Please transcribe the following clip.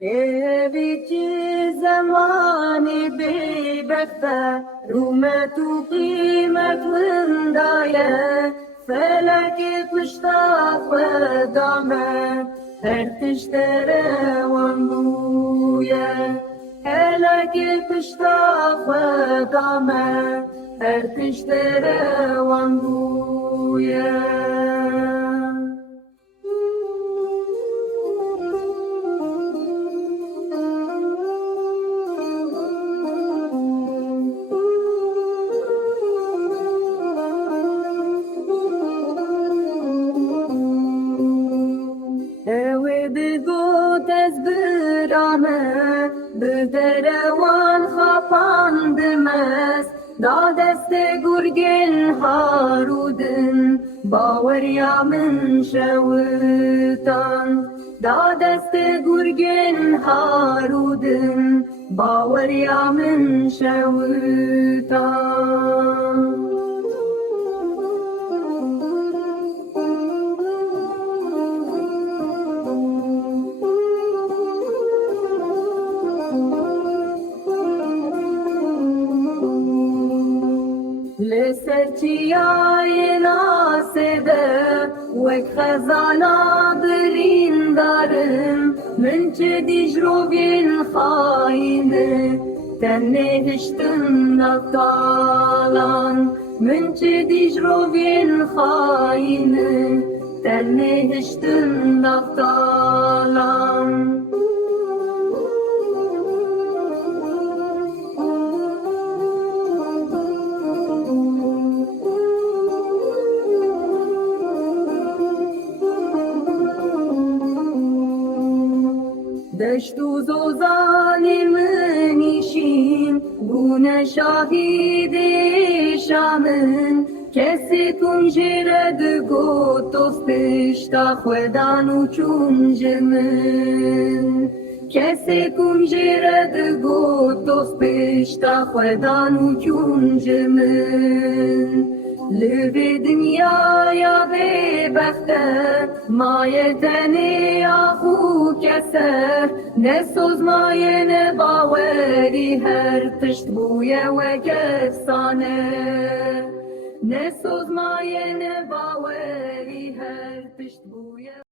Evici zamani beybekte Rumet u kıymet vındaye Felaki kuşta fedame Her tiştere vanduye Felaki kuşta fedame Her tiştere vanduye Gotes birame Biderevan xapandimez Da deste gurgin harudin Bawerya min şewitan Da deste gurgin harudin Bawerya min şewitan لسرچیای ناسده وک خزانا برین دارم من چه دیجروگین خاینه تنه هشتن نفتالان من چه دیجروگین خاینه تنه هشتن نفتالان دشت و زوزانی منیشین گونه شاهید شامن کسی کنجره دگو توستشتا خودان و چونجمن کسی کنجره دگو توستشتا خودان و چونجمن لبی دنیا به بخته مایه تنی آخو کسر نسوز مایه نباوری هر تشت بویه و کفسانه نسوز مایه نباوری هر تشت بویه